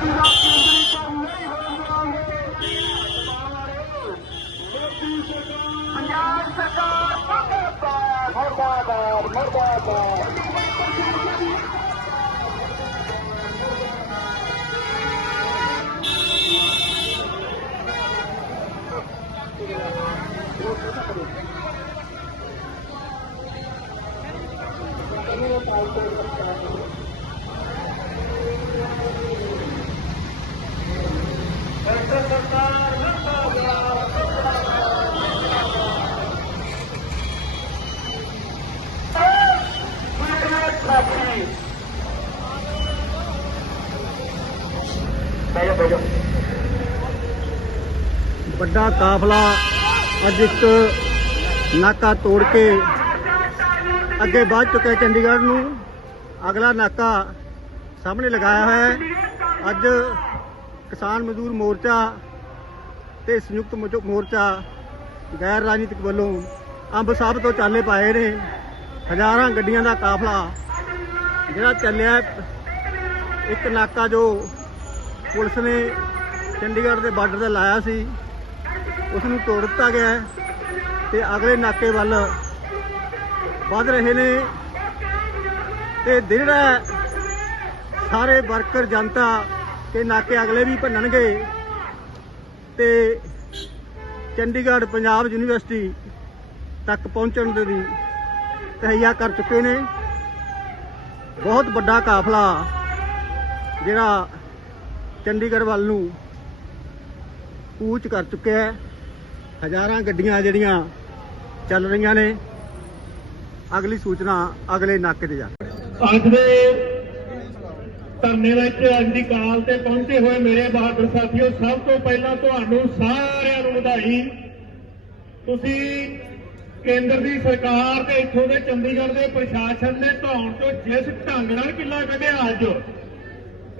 do not ਵੱਡਾ ਕਾਫਲਾ ਅੱਜ ਇੱਕ ਨਾਕਾ ਤੋੜ ਕੇ ਅੱਗੇ ਵੱਧ ਚੁੱਕਿਆ ਚੰਡੀਗੜ੍ਹ ਨੂੰ। ਅਗਲਾ ਨਾਕਾ ਸਾਹਮਣੇ ਲਗਾਇਆ ਹੋਇਆ ਹੈ। ਅੱਜ ਕਿਸਾਨ ਮਜ਼ਦੂਰ ਮੋਰਚਾ ਤੇ ਸੰਯੁਕਤ ਮੋਰਚਾ- ਗੈਰ ਰਾਜਨੀਤਿਕ ਵੱਲੋਂ ਅੰਬ ਸਾਹਿਬ ਤੋਂ ਚਾਲੇ ਪਾਏ ਨੇ। ਹਜ਼ਾਰਾਂ ਗੱਡੀਆਂ ਦਾ ਕਾਫਲਾ ਜਿਹੜਾ ਚੱਲਿਆ ਇੱਕ ਨਾਕਾ ਜੋ ਪੁਲਿਸ ਨੇ ਚੰਡੀਗੜ੍ਹ ਦੇ ਬਾਰਡਰ ਤੇ ਲਾਇਆ ਸੀ। ਉਸ ਨੂੰ ਤੋੜ ਦਿੱਤਾ ਗਿਆ ਹੈ ਤੇ ਅਗਲੇ ਨਾਕੇ ਵੱਲ ਵੱਧ ਰਹੇ ਨੇ ਤੇ ਜਿਹੜਾ ਸਾਰੇ ਵਰਕਰ, ਜਨਤਾ ਤੇ ਨਾਕੇ ਅਗਲੇ ਵੀ ਭੰਨਣਗੇ ਤੇ ਚੰਡੀਗੜ੍ਹ ਪੰਜਾਬ ਯੂਨੀਵਰਸਿਟੀ ਤੱਕ ਪਹੁੰਚਣ ਦੇ ਵੀ ਤਹਈਆ ਕਰ ਚੁੱਕੇ ਨੇ। ਬਹੁਤ ਵੱਡਾ ਕਾਫਲਾ ਜਿਹੜਾ ਚੰਡੀਗੜ੍ਹ ਵੱਲ ਨੂੰ ਕੂਚ ਕਰ ਚੁੱਕਿਆ ਹੈ। ਹਜ਼ਾਰਾਂ ਗੱਡੀਆਂ ਜਿਹੜੀਆਂ ਚੱਲ ਰਹੀਆਂ ਨੇ। ਅਗਲੀ ਸੂਚਨਾ ਅਗਲੇ ਨਾਕੇ ਤੇ ਜਾ ਅੱਜ ਦੇ ਧਰਨੇ ਵਿੱਚ ਅੱਜ ਦੀ ਕਾਲ ਤੇ ਪਹੁੰਚੇ ਹੋਏ ਮੇਰੇ ਬਹਾਦਰ ਸਾਥੀਓ, ਸਭ ਤੋਂ ਪਹਿਲਾਂ ਤੁਹਾਨੂੰ ਸਾਰਿਆਂ ਨੂੰ ਵਧਾਈ। ਤੁਸੀਂ ਕੇਂਦਰ ਦੀ ਸਰਕਾਰ ਤੇ ਇੱਥੋਂ ਦੇ ਚੰਡੀਗੜ੍ਹ ਦੇ ਪ੍ਰਸ਼ਾਸਨ ਦੇ ਧੌਣ ਤੋਂ ਜਿਸ ਢੰਗ ਨਾਲ ਕਿੱਲਾ ਕੱਢਿਆ ਅੱਜ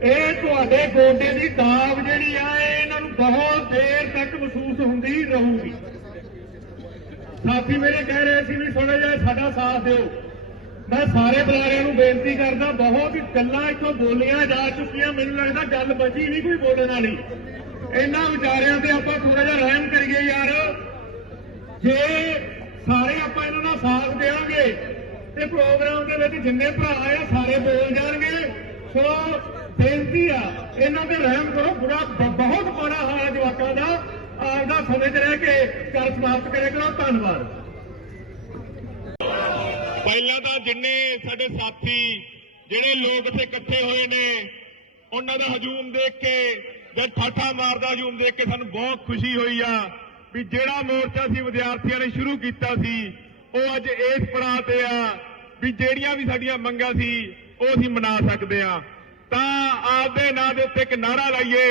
ਇਹ ਤੁਹਾਡੇ ਗੋਡੇ ਦੀ ਦਾਬ ਜਿਹੜੀ ਆ ਇਹਨਾਂ ਨੂੰ ਬਹੁਤ ਦੇਰ ਤੱਕ ਮਹਿਸੂਸ ਹੁੰਦੀ ਰਹੂਗੀ। ਸਾਥੀ ਮੇਰੇ ਕਹਿ ਰਹੇ ਸੀ ਵੀ ਥੋੜਾ ਜਿਹਾ ਸਾਡਾ ਸਾਥ ਦਿਓ। ਮੈਂ ਸਾਰੇ ਬੁਲਾਰਿਆਂ ਨੂੰ ਬੇਨਤੀ ਕਰਦਾ, ਬਹੁਤ ਗੱਲਾਂ ਇੱਥੋਂ ਬੋਲੀਆਂ ਜਾ ਚੁੱਕੀਆਂ, ਮੈਨੂੰ ਲੱਗਦਾ ਗੱਲ ਬਚੀ ਨਹੀਂ ਕੋਈ ਬੋਲਣ ਵਾਲੀ। ਇਹਨਾਂ ਵਿਚਾਰਿਆਂ ਤੇ ਆਪਾਂ ਥੋੜਾ ਜਿਹਾ ਰਹਿਮ ਕਰੀਏ ਯਾਰ। ਜੇ ਸਾਰੇ ਆਪਾਂ ਇਹਨਾਂ ਦਾ ਸਾਥ ਦੇਵਾਂਗੇ ਤੇ ਪ੍ਰੋਗਰਾਮ ਦੇ ਵਿੱਚ ਜਿੰਨੇ ਭਰਾ ਆ, ਸਾਰੇ ਬੋਲ ਜਾਣਗੇ। ਸੋ ਬੇਨਤੀ ਆ, ਇਹਨਾਂ ਤੇ ਰਹਿਮ ਕਰੋ। ਬੁਰਾ ਬਹੁਤ ਬੁਰਾ ਹਾਲ ਹੈ ਜਵਾਕਾਂ ਦਾ। ਆਪਦਾ ਸਮਝ ਰਹਿ ਕੇ ਕਰ ਸਮਾਪਤ ਕਰੇ ਕਰੋ। ਧੰਨਵਾਦ। ਪਹਿਲਾਂ ਤਾਂ ਜਿੰਨੇ ਸਾਡੇ ਸਾਥੀ, ਜਿਹੜੇ ਲੋਕ ਇੱਥੇ ਇਕੱਠੇ ਹੋਏ ਨੇ, ਉਹਨਾਂ ਦਾ ਹਜੂਮ ਦੇਖ ਕੇ ਜਦ ਠਾਠਾ ਮਾਰਦਾ ਹਜੂਮ ਦੇਖ ਕੇ ਸਾਨੂੰ ਬਹੁਤ ਖੁਸ਼ੀ ਹੋਈ ਆ ਵੀ ਜਿਹੜਾ ਮੋਰਚਾ ਸੀ ਵਿਦਿਆਰਥੀਆਂ ਨੇ ਸ਼ੁਰੂ ਕੀਤਾ ਸੀ, ਉਹ ਅੱਜ ਇਸ ਪੜਾਅ ਤੇ ਆ ਵੀ ਜਿਹੜੀਆਂ ਵੀ ਸਾਡੀਆਂ ਮੰਗਾਂ ਸੀ, ਉਹ ਅਸੀਂ ਮਨਾ ਸਕਦੇ ਆ। ਤਾਂ ਆਪਦੇ ਨਾਂ ਦੇ ਉੱਤੇ ਇੱਕ ਨਾਰਾ ਲਾਈਏ।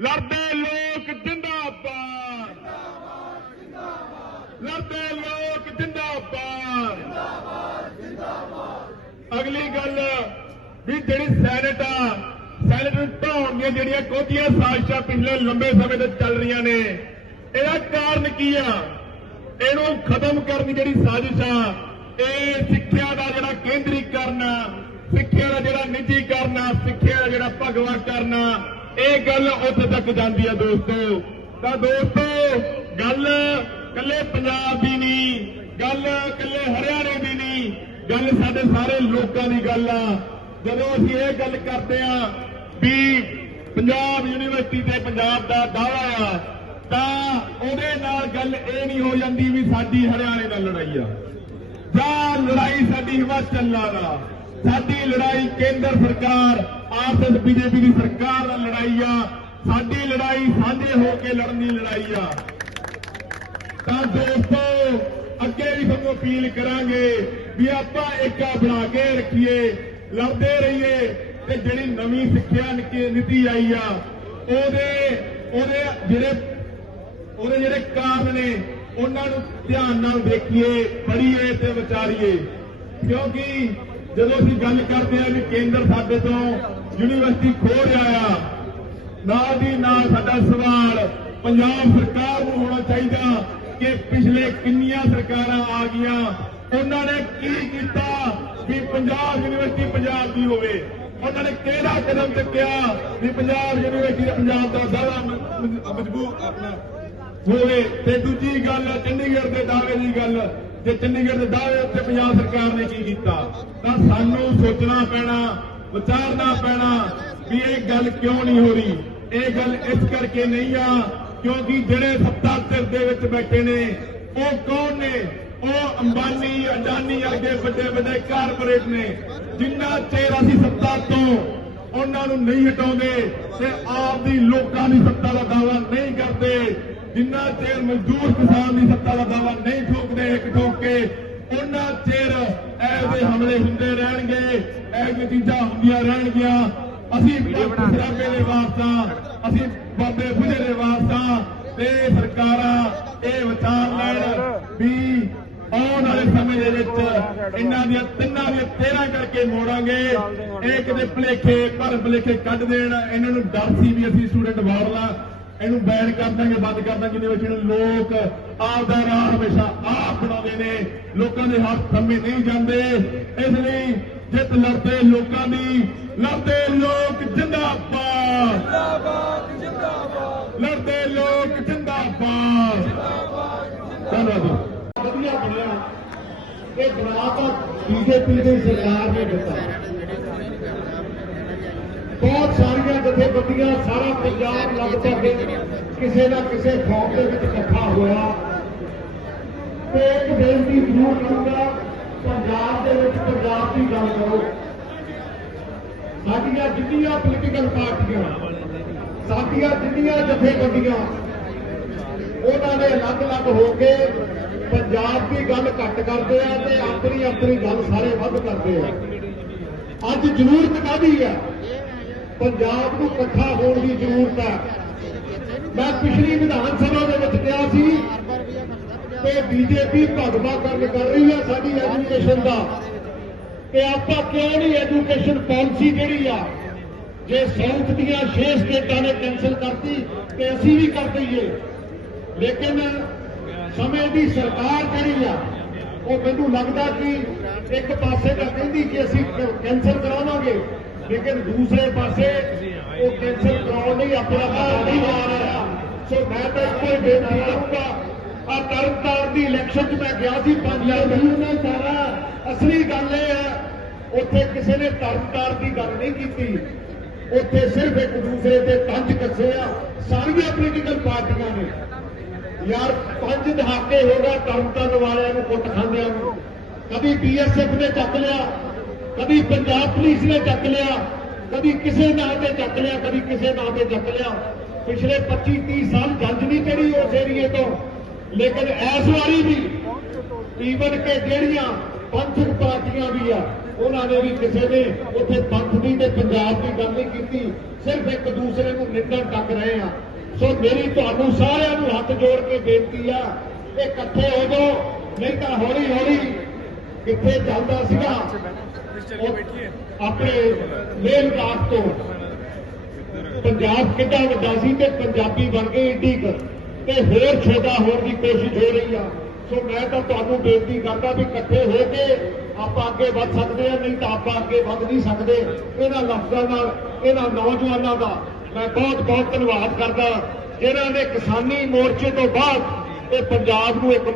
ਲੜਦੇ ਲੋਕ ਜਿੰਦਾਬਾਦ। ਲੜਦੇ ਲੋਕ ਜਿੰਦਾਬਾਦ। ਅਗਲੀ ਗੱਲ ਵੀ ਜਿਹੜੀ ਸੈਨੇਟ ਆ ਸੈਨੇਟ ਨੂੰ ਢਾਉਣ ਦੀਆਂ ਜਿਹੜੀਆਂ ਕੋਝੀਆਂ ਸਾਜ਼ਿਸ਼ਾਂ ਪਿਛਲੇ ਲੰਬੇ ਸਮੇਂ ਤੋਂ ਚੱਲ ਰਹੀਆਂ ਨੇ, ਇਹਦਾ ਕਾਰਨ ਕੀ ਆ? ਇਹਨੂੰ ਖਤਮ ਕਰਨ ਦੀ ਜਿਹੜੀ ਸਾਜ਼ਿਸ਼ ਆ ਇਹ ਸਿੱਖਿਆ ਦਾ ਜਿਹੜਾ ਕੇਂਦਰੀਕਰਨ ਸਿੱਖਿਆ ਦਾ ਜਿਹੜਾ ਨਿੱਜੀਕਰਨ ਆ, ਸਿੱਖਿਆ ਦਾ ਜਿਹੜਾ ਭਗਵਾ ਕਰਨਾ ਇਹ ਗੱਲ ਉੱਥੇ ਤੱਕ ਜਾਂਦੀ ਹੈ ਦੋਸਤੋ। ਤਾਂ ਦੋਸਤੋ ਗੱਲ ਕੱਲੇ ਪੰਜਾਬ ਦੀ ਨਹੀਂ ਗੱਲ ਕੱਲੇ ਹਰਿਆਣੇ ਦੀ ਨਹੀਂ ਗੱਲ ਸਾਡੇ ਸਾਰੇ ਲੋਕਾਂ ਦੀ ਗੱਲ ਆ। ਜਦੋਂ ਅਸੀਂ ਇਹ ਗੱਲ ਕਰਦੇ ਆ ਵੀ ਪੰਜਾਬ ਯੂਨੀਵਰਸਿਟੀ ਤੇ ਪੰਜਾਬ ਦਾ ਦਾਅਵਾ ਆ ਤਾਂ ਉਹਦੇ ਨਾਲ ਗੱਲ ਇਹ ਨਹੀਂ ਹੋ ਜਾਂਦੀ ਵੀ ਸਾਡੀ ਹਰਿਆਣੇ ਨਾਲ ਲੜਾਈ ਆ। ਜਾਂ ਲੜਾਈ ਸਾਡੀ ਹਿਮਾਚਲ ਨਾਲ ਆ। ਸਾਡੀ ਲੜਾਈ ਕੇਂਦਰ ਸਰਕਾਰ ਆਰਐਸਐਸ ਬੀਜੇਪੀ ਦੀ ਸਰਕਾਰ ਨਾਲ ਲੜਾਈ ਆ। ਸਾਡੀ ਲੜਾਈ ਸਾਂਝੇ ਹੋ ਕੇ ਲੜਨ ਦੀ ਲੜਾਈ ਆ। ਤਾਂ ਦੋਸਤੋ, ਅੱਗੇ ਵੀ ਤੁਹਾਨੂੰ ਅਪੀਲ ਕਰਾਂਗੇ ਵੀ ਆਪਾਂ ਏਕਾ ਬਣਾ ਕੇ ਰੱਖੀਏ, ਲੜਦੇ ਰਹੀਏ ਤੇ ਜਿਹੜੀ ਨਵੀਂ ਸਿੱਖਿਆ ਨੀਤੀ- ਆਈ ਆ, ਉਹਦੇ ਉਹਦੇ ਜਿਹੜੇ ਉਹਦੇ ਜਿਹੜੇ ਕਾਰਨ ਨੇ ਉਹਨਾਂ ਨੂੰ ਧਿਆਨ ਨਾਲ ਦੇਖੀਏ, ਪੜ੍ਹੀਏ ਤੇ ਵਿਚਾਰੀਏ। ਕਿਉਂਕਿ ਜਦੋਂ ਅਸੀਂ ਗੱਲ ਕਰਦੇ ਆ ਵੀ ਕੇਂਦਰ ਸਾਡੇ ਤੋਂ ਯੂਨੀਵਰਸਿਟੀ ਖੋਹ ਰਿਹਾ ਆ ਨਾਲ ਦੀ ਨਾਲ ਸਾਡਾ ਸਵਾਲ ਪੰਜਾਬ ਸਰਕਾਰ ਨੂੰ ਹੋਣਾ ਚਾਹੀਦਾ ਕਿ ਪਿਛਲੇ ਕਿੰਨੀਆਂ ਸਰਕਾਰਾਂ ਆ ਗਈਆਂ, ਉਹਨਾਂ ਨੇ ਕੀ ਕੀਤਾ ਵੀ ਪੰਜਾਬ ਯੂਨੀਵਰਸਿਟੀ ਪੰਜਾਬ ਦੀ ਹੋਵੇ? ਉਹਨਾਂ ਨੇ ਕਿਹੜਾ ਕਦਮ ਚੁੱਕਿਆ ਵੀ ਪੰਜਾਬ ਯੂਨੀਵਰਸਿਟੀ ਪੰਜਾਬ ਦਾ ਦਾਅਵਾ ਮਜ਼ਬੂਤ ਆਪਣਾ ਹੋਵੇ ਤੇ ਦੂਜੀ ਗੱਲ, ਚੰਡੀਗੜ੍ਹ ਦੇ ਦਾਅਵੇ ਦੀ ਗੱਲ ਤੇ ਚੰਡੀਗੜ੍ਹ ਦੇ ਦਾਅਵੇ ਉੱਤੇ ਪੰਜਾਬ ਸਰਕਾਰ ਨੇ ਕੀ ਕੀਤਾ, ਤਾਂ ਸਾਨੂੰ ਸੋਚਣਾ ਪੈਣਾ, ਵਿਚਾਰਨਾ ਪੈਣਾ ਵੀ ਇਹ ਗੱਲ ਕਿਉਂ ਨਹੀਂ ਹੋ ਰਹੀ? ਇਹ ਗੱਲ ਇਸ ਕਰਕੇ ਨਹੀਂ ਆ, ਕਿਉਂਕਿ ਜਿਹੜੇ ਸੱਤਾ ਧਿਰ ਦੇ ਵਿੱਚ ਬੈਠੇ ਨੇ, ਉਹ ਕੌਣ ਨੇ? ਉਹ ਅੰਬਾਨੀ, ਅਡਾਨੀ ਅੱਗੇ ਵੱਡੇ ਵੱਡੇ ਕਾਰਪੋਰੇਟ ਨੇ, ਜਿੰਨਾ ਚਿਰ ਅਸੀਂ ਸੱਤਾ ਤੋਂ ਉਹਨਾਂ ਨੂੰ ਨਹੀਂ ਹਟਾਉਂਦੇ ਤੇ ਆਪ ਦੀ ਲੋਕਾਂ ਦੀ ਸੱਤਾ ਦਾ ਦਾਅਵਾ ਨਹੀਂ ਕਰਦੇ ਜਿੰਨਾ ਚਿਰ ਮਜ਼ਦੂਰ ਕਿਸਾਨ ਦੀ ਸੱਤਾ ਦਾ ਦਾਅਵਾ ਨਹੀਂ ਠੋਕਦੇ ਇੱਕ ਠੋਕ ਕੇ ਉਹਨਾਂ ਚਿਰ ਐਸੇ ਹਮਲੇ ਹੁੰਦੇ ਰਹਿਣਗੇ ਐਸੇ ਚੀਜ਼ਾਂ ਹੁੰਦੀਆਂ ਰਹਿਣਗੀਆਂ। ਅਸੀਂ ਸਰਾਬੇ ਦੇ ਵਾਰਸਾਂ ਅਸੀਂ ਬਾਬੇ ਫੁੱਲੇ ਦੇ ਵਾਰਸਾਂ ਤੇ ਸਰਕਾਰਾਂ ਇਹ ਵਿਚਾਰ ਲੈਣ ਵੀ ਆਉਣ ਵਾਲੇ ਸਮੇਂ ਦੇ ਵਿੱਚ ਇਹਨਾਂ ਦੀਆਂ ਤਿੰਨਾਂ ਦੀਆਂ 13 ਕਰਕੇ ਮੋੜਾਂਗੇ। ਇਹ ਕਿਤੇ ਭਲੇਖੇ ਪਰ ਭਲੇਖੇ ਕੱਢ ਦੇਣ ਇਹਨਾਂ ਨੂੰ ਡਰ ਸੀ ਵੀ ਅਸੀਂ ਸਟੂਡੈਂਟ ਵਾਰਲਾ ਇਹਨੂੰ ਬੈਨ ਕਰ ਦਾਂਗੇ ਬੰਦ ਕਰ ਦਾਂਗੇ ਜਿਹਦੇ ਵਿੱਚ ਇਹਨੂੰ ਲੋਕ ਆਪਦਾ ਰਾਹ ਹਮੇਸ਼ਾ ਆਪ ਬਣਾਉਂਦੇ ਨੇ ਲੋਕਾਂ ਦੇ ਹੱਥ ਥੰਮੇ ਨਹੀਂ ਜਾਂਦੇ। ਇਸ ਲਈ ਜਿੱਤ ਲੜਦੇ ਲੋਕਾਂ ਦੀ ਲੜਦੇ ਲੋਕ ਜਿੰਦਾਬਾਦ। ਜਿੰਦਾਬਾਦ ਜਿੰਦਾਬਾਦ। ਲੜਦੇ ਲੋਕ ਜਿੰਦਾਬਾਦ। ਧੰਨਵਾਦ ਵਧੀਆ ਬਣਿਆ ਇਹ ਬਣਾ ਤਾਂ ਬੀਜੇਪੀ ਦੀ ਸਰਕਾਰ ਨੇ ਦਿੱਤਾ ਬਹੁਤ ਸਾਰੀਆਂ ਜਥੇਬੰਦੀਆਂ ਸਾਰਾ ਪੰਜਾਬ ਲਗਭਗ ਕਿਸੇ ਨਾ ਕਿਸੇ ਫੌਜ ਦੇ ਵਿੱਚ ਇਕੱਠਾ ਹੋਇਆ। ਤੇ ਇੱਕ ਬੇਨਤੀ ਜ਼ਰੂਰ ਕਰੂੰਗਾ, ਪੰਜਾਬ ਦੇ ਵਿੱਚ ਪੰਜਾਬ ਦੀ ਗੱਲ ਕਰੋ। ਸਾਡੀਆਂ ਜਿੰਨੀਆਂ ਪੋਲੀਟੀਕਲ ਪਾਰਟੀਆਂ, ਸਾਡੀਆਂ ਜਿੰਨੀਆਂ ਜਥੇਬੰਦੀਆਂ, ਉਹਨਾਂ ਨੇ ਅਲੱਗ-ਅਲੱਗ ਹੋ ਕੇ ਪੰਜਾਬ ਦੀ ਗੱਲ ਘੱਟ ਕਰਦੇ ਆ ਤੇ ਆਪਣੀ ਆਪਣੀ ਗੱਲ ਸਾਰੇ ਵੱਧ ਕਰਦੇ ਆ। ਅੱਜ ਜ਼ਰੂਰਤ ਕਾਹਦੀ ਆ? ਪੰਜਾਬ ਨੂੰ ਇਕੱਠਾ ਹੋਣ ਦੀ ਜ਼ਰੂਰਤ ਹੈ। ਮੈਂ ਪਿਛਲੀ ਵਿਧਾਨ ਸਭਾ ਦੇ ਵਿੱਚ ਕਿਹਾ ਸੀ ਤੇ ਬੀਜੇਪੀ ਭਗਵਾ ਕਰਨ ਕਰ ਰਹੀ ਹੈ ਸਾਡੀ ਐਜੂਕੇਸ਼ਨ ਦਾ। ਤੇ ਆਪਾਂ ਕਿਉਂ ਨਹੀਂ ਐਜੂਕੇਸ਼ਨ ਪਾਲਿਸੀ ਜਿਹੜੀ ਆ, ਜੇ ਸਾਊਥ ਦੀਆਂ 6 ਸਟੇਟਾਂ ਨੇ ਕੈਨਸਲ ਕਰਤੀ, ਤੇ ਅਸੀਂ ਵੀ ਕਰ ਦਈਏ। ਲੇਕਿਨ ਸਮੇਂ ਦੀ ਸਰਕਾਰ ਜਿਹੜੀ ਆ, ਉਹ ਮੈਨੂੰ ਲੱਗਦਾ ਕਿ ਇੱਕ ਪਾਸੇ ਤਾਂ ਕਹਿੰਦੀ ਕਿ ਅਸੀਂ ਕੈਨਸਲ ਕਰਾਵਾਂਗੇ। ਲੇਕਿਨ ਦੂਸਰੇ ਪਾਸੇ ਉਹ ਕੈਨਸਲ ਕਰਾਉਣ ਲਈ ਆਪਣਾ ਕੰਮ ਨਹੀਂ ਆ ਰਿਹਾ। ਸੋ ਮੈਂ ਤਾਂ ਇੱਕੋ ਹੀ ਬੇਨਤੀ ਕਰੂੰਗਾ ਆ ਤਰਨਤਾਰਨ ਦੀ ਇਲੈਕਸ਼ਨ 'ਚ ਮੈਂ ਗਿਆ ਸੀ ਪੰਜ ਲੱਖ ਨੇ ਸਾਰਾ ਅਸਲੀ ਗੱਲ ਇਹ ਹੈ ਉੱਥੇ ਕਿਸੇ ਨੇ ਤਰਨਤਾਰਨ ਦੀ ਗੱਲ ਨਹੀਂ ਕੀਤੀ। ਉੱਥੇ ਸਿਰਫ ਇੱਕ ਦੂਸਰੇ ਤੇ ਤੰਜ ਕੱਸੇ ਆ। ਸਾਰੀਆਂ ਪੋਲੀਟੀਕਲ ਪਾਰਟੀਆਂ ਨੇ। ਯਾਰ ਪੰਜ ਦਹਾਕੇ ਹੋ ਗਏ ਤਰਨਤਾਰਨ ਵਾਲਿਆਂ ਨੂੰ ਕੁੱਟ ਖਾਂਦਿਆਂ ਨੂੰ। ਕਦੀ ਬੀਐਸਐਫ ਨੇ ਚੱਕ ਲਿਆ ਕਦੀ ਪੰਜਾਬ ਪੁਲਿਸ ਨੇ ਚੱਕ ਲਿਆ, ਕਦੀ ਕਿਸੇ ਨਾਂ ਤੇ ਚੱਕ ਲਿਆ, ਕਦੀ ਕਿਸੇ ਨਾਂ ਤੇ ਚੱਕ ਲਿਆ। ਪਿਛਲੇ 25 30 ਸਾਲ ਜੰਜ ਨਹੀਂ ਚੜੀ ਉਸ ਏਰੀਏ ਤੋਂ। ਲੇਕਿਨ ਇਸ ਵਾਰੀ ਵੀ ਈਵਨ ਕਿ ਜਿਹੜੀਆਂ ਪੰਥਕ ਪਾਰਟੀਆਂ ਵੀ ਆ, ਉਹਨਾਂ ਨੇ ਵੀ ਕਿਸੇ ਨੇ ਉੱਥੇ ਪੰਥ ਦੀ ਤੇ ਪੰਜਾਬ ਦੀ ਗੱਲ ਨਹੀਂ ਕੀਤੀ, ਸਿਰਫ ਇੱਕ ਦੂਸਰੇ ਨੂੰ ਨਿੰਦਣ ਤੱਕ ਰਹੇ ਆ। ਸੋ ਮੇਰੀ ਤੁਹਾਨੂੰ ਸਾਰਿਆਂ ਨੂੰ ਹੱਥ ਜੋੜ ਕੇ ਬੇਨਤੀ ਆ ਕਿ ਇਕੱਠੇ ਹੋ ਜਾਓ, ਨਹੀਂ ਤਾਂ ਹੌਲੀ ਹੌਲੀ ਕਿੱਥੇ ਚੱਲਦਾ ਸੀਗਾ ਆਪਣੇ ਲੇਹ ਲਦਾਖ ਤੋਂ ਪੰਜਾਬ ਕਿੱਡਾ ਵੱਡਾ ਸੀ ਤੇ ਪੰਜਾਬੀ ਬਣ ਗਏ ਏਡੀ ਕੁ ਤੇ ਹੋਰ ਛੋਟਾ ਹੋਣ ਦੀ ਕੋਸ਼ਿਸ਼ ਹੋ ਰਹੀ ਆ। ਸੋ ਮੈਂ ਤਾਂ ਤੁਹਾਨੂੰ ਬੇਨਤੀ ਕਰਦਾ ਵੀ ਇਕੱਠੇ ਹੋ ਕੇ ਆਪਾਂ ਅੱਗੇ ਵੱਧ ਸਕਦੇ ਆ, ਨਹੀਂ ਤਾਂ ਆਪਾਂ ਅੱਗੇ ਵੱਧ ਨਹੀਂ ਸਕਦੇ। ਇਹਨਾਂ ਲਫ਼ਜ਼ਾਂ ਨਾਲ, ਇਹਨਾਂ ਨੌਜਵਾਨਾਂ ਦਾ ਮੈਂ ਬਹੁਤ ਬਹੁਤ ਧੰਨਵਾਦ ਕਰਦਾ। ਜਿਨ੍ਹਾਂ ਨੇ ਕਿਸਾਨੀ ਮੋਰਚੇ ਤੋਂ ਬਾਅਦ ਇਹ ਪੰਜਾਬ ਨੂੰ ਇੱਕ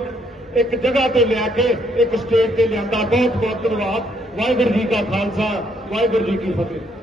ਇੱਕ ਜਗ੍ਹਾ ਤੇ ਲਿਆ ਕੇ, ਇੱਕ ਸਟੇਜ ਤੇ ਲਿਆਂਦਾ। ਬਹੁਤ ਬਹੁਤ ਧੰਨਵਾਦ। ਵਾਹਿਗੁਰੂ ਜੀ ਕਾ ਖਾਲਸਾ, ਵਾਹਿਗੁਰੂ ਜੀ ਕੀ ਫਤਿਹ।